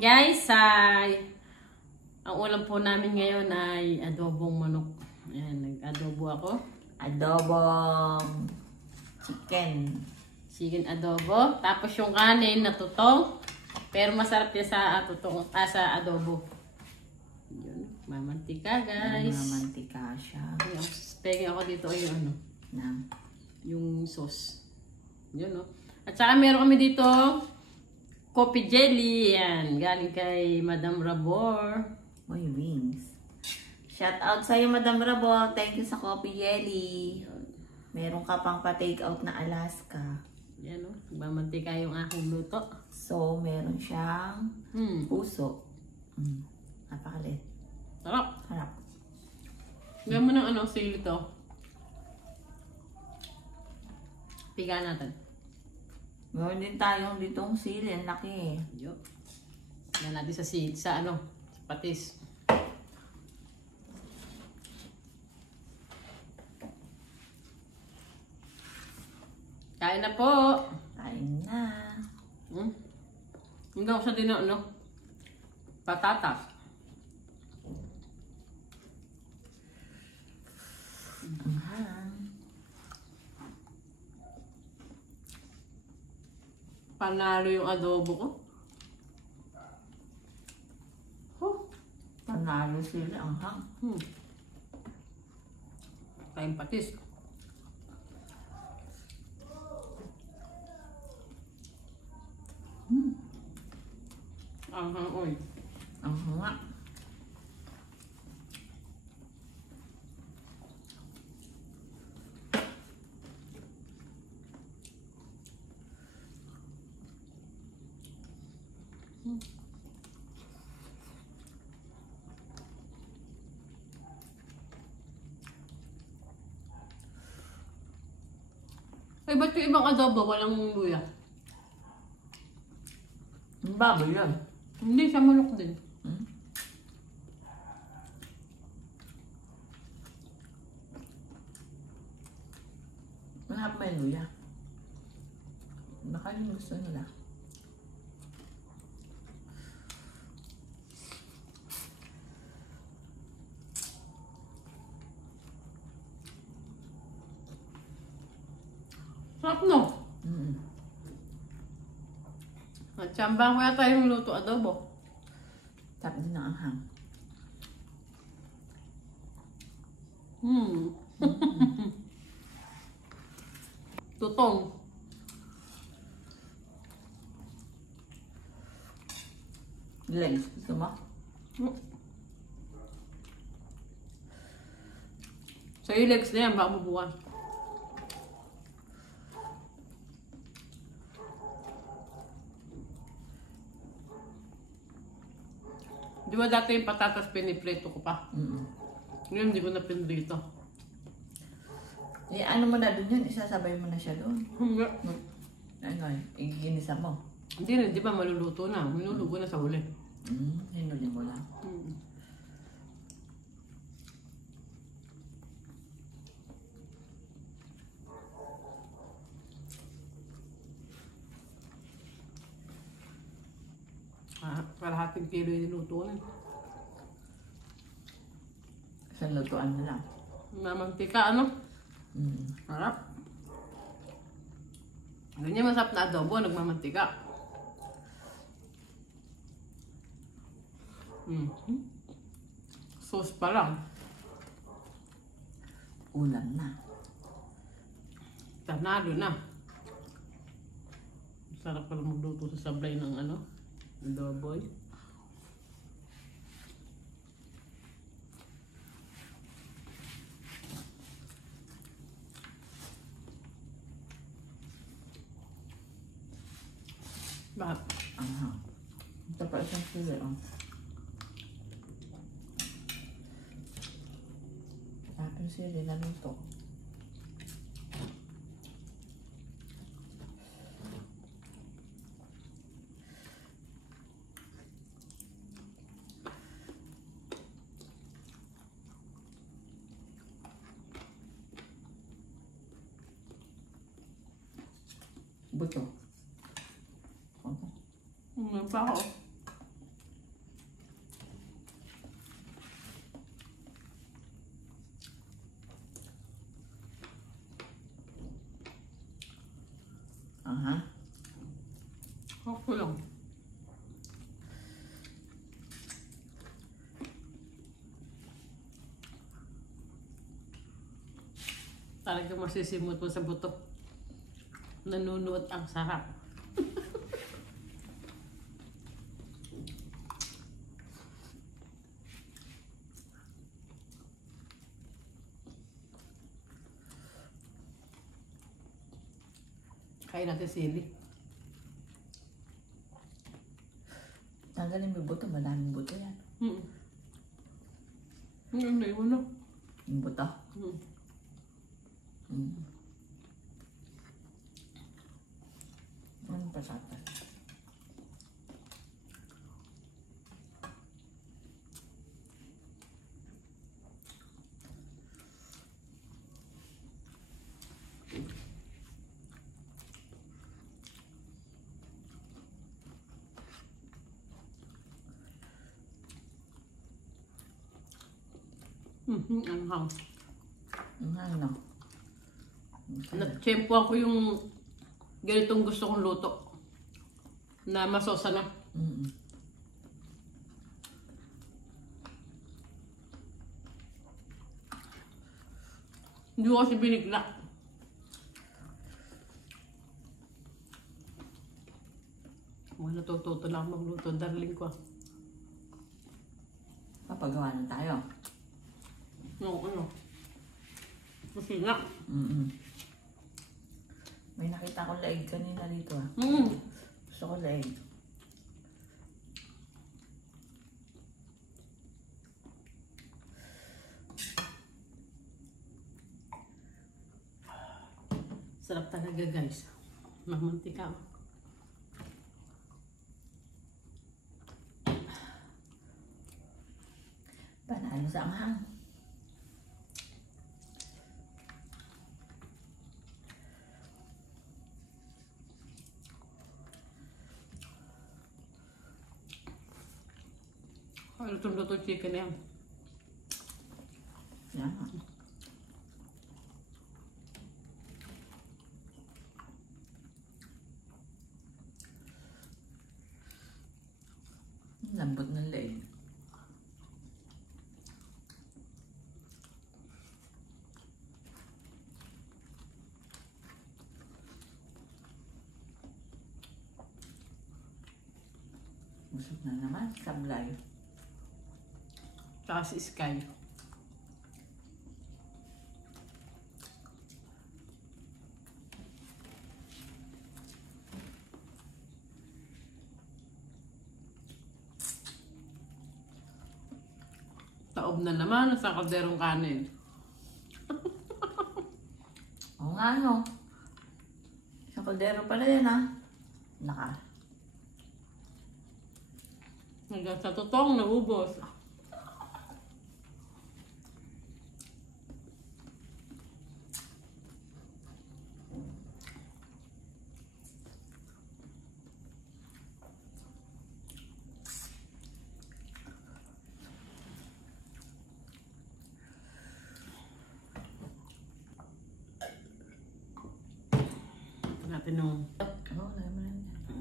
guys, ang ulam po namin ngayon ay adobong manok. Ayan, nag-adobo ako. Adobong chicken. Chicken adobo. Tapos yung kanin na tutong. Pero masarap yan sa tutong, sa adobo. Yun, mamantika guys. Mamantika siya. Pengi ako dito ay yung ano. Na. Yung sauce. Yun o. At saka meron kami dito coffee jelly. Yan. Galing kay Madam Rabor. Uy, wings. Shout out sa'yo, Madam Rabor. Thank you sa coffee jelly. Meron ka pang pa-take out na Alaska. Yan o. Mamantika yung aking luto. So, meron siyang puso. Napakalit. Sarap. Harap. Gawin mo ng ano, sili to. Piga natin. Meron din tayong ditong sili. Ang laki. Yo. Yan natin sa ano, sa patis. Kain na po. Kain na. Hindi ako sa dino, ano? Patatas. Panalo yung adobo ko. Panalo sila ang hang. Kain patis. Ang hang oy. Ang hanga. Ay, ba't yung ibang adobo walang luya? Ang baboy yan. Hindi, siya manok din. Lahat may luya. Baka yung gusto nila. Sarap no? At tsambang ko yata yung luto adobo. Tap din ang anghang. Tutong. Legs, gusto mo? So yung legs na yan, baka mabuwan. Di ba dati yung patatas piniprito ko pa? Ngayon hindi ko na pinrito. Eh, ano mo na dun yun? Isasabay mo na siya doon. Hindi. Ano, iginisa mo. Hindi na, di ba maluluto na? Minulugo na sa huli. Hinuli mo lang. Kalahating kilo yung niluto na. Isang lutuan na lang. Mamantika, ano? Harap. Ganyan masarap na adobo, nagmamantika. Sauce pa lang. Ulam na. Tanado na. Sarap pala magluto sa sablay ng ano, adobo. Bakit? Anghang. Ito pa isang sili, oh. Tapos sili na luto. Buto. Meron pa ako. Talagang masisimot mo sa buto. Nanunuot ang sarap. Kain natin sili. Tanggalin mo yung buto, madaming buto yan. Ano yun mo? Yung buto. Ano pa sa atin? Ang hang. Ano? Natsyempoan ko yung ganitong gusto kong luto. Na masosa na. Hindi ko kasi binigla. Natututo lang magluto, darling ko. Papagawa na tayo. Ano? Kasi nga. May nakita ko laig kanina dito ah. Gusto ko laig. Sarap talaga guys. Mamantika. Panalo sa anghang. Luto-luto chicken yan. Yan. Lambot ng leeg. Busog na naman, sablay. Tsaka si Sky. Taob na naman sa kalderong kanin. Oo nga no. Sa kaldero pala yan ah. Naka. Hanggang sa totoong naubos. Natin nung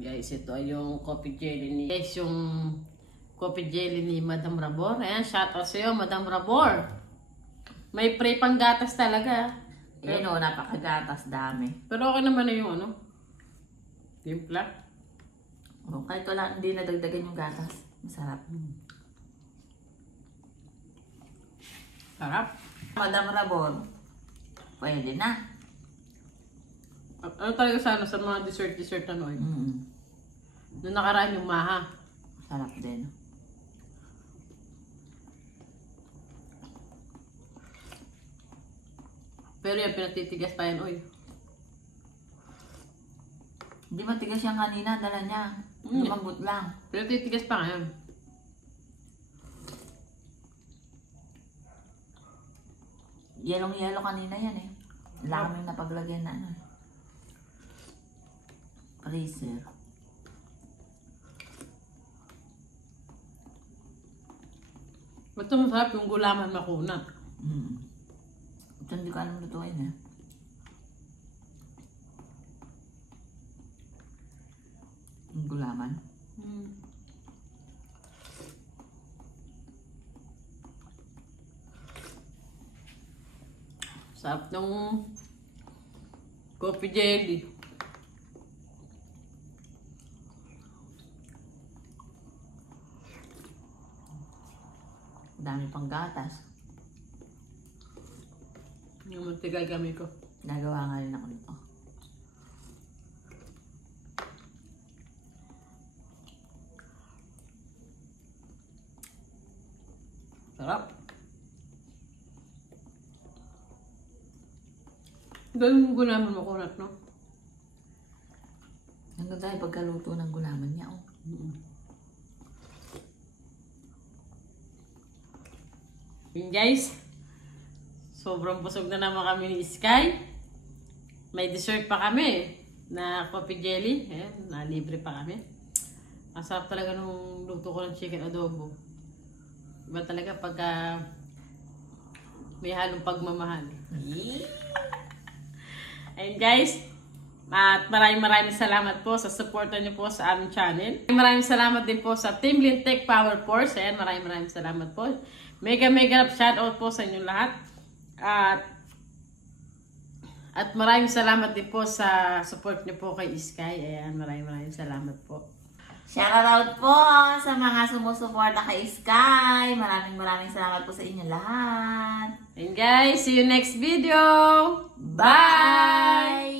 guys, ito ay yung coffee jelly ni guys, yung coffee jelly ni Madam Rabor. Ayan, shout out sa'yo Madam Rabor. May pre pang gatas talaga. Yan o, napakagatas dami. Pero okay naman na yung ano, timpla. O, kahit wala, hindi nadagdagan yung gatas. Masarap. Sarap. Madam Rabon, pwede na. Ano talaga sana sa mga dessert ano eh. Noong nakaraan yung maha. Sarap din. Pero yan, pinatitigas pa yan, oy. Hindi matigas yung kanina, dala niya. Lumambot lang. Pinatitigas pa ngayon. Yelong-yelo kanina yan eh. Wala kaming napaglagyan na ano. Freezer. Ito masarap yung gulaman makunat. Ito hindi ko alam lutuin eh. Yung gulaman. Sarap ng coffee jelly. Dami pang gatas. Yung mantigay kami ko. Nagawa nga rin ako nito. Sarap. Ganun yung gulaman mo, kunat, no? Ang ganda yung pagkaluto ng gulaman niya, oh. Yun guys, sobrang busog na naman kami ni Sky. May dessert pa kami na coffee jelly. Ayan, nalibre pa kami. Ang sarap talaga nung luto ko ng chicken adobo. Iba talaga pagka may halong pagmamahal. Ayun guys, at maraming salamat po sa suporta niyo po sa aming channel. Maraming salamat din po sa Team Lintech Power Force. Ayan, maraming salamat po. Mega shoutout po sa inyo lahat. At maraming salamat din po sa support niyo po kay Sky. Ayan, maraming salamat po. Shoutout po sa mga sumusuporta kay Sky. Maraming salamat po sa inyo lahat. And guys, see you next video. Bye!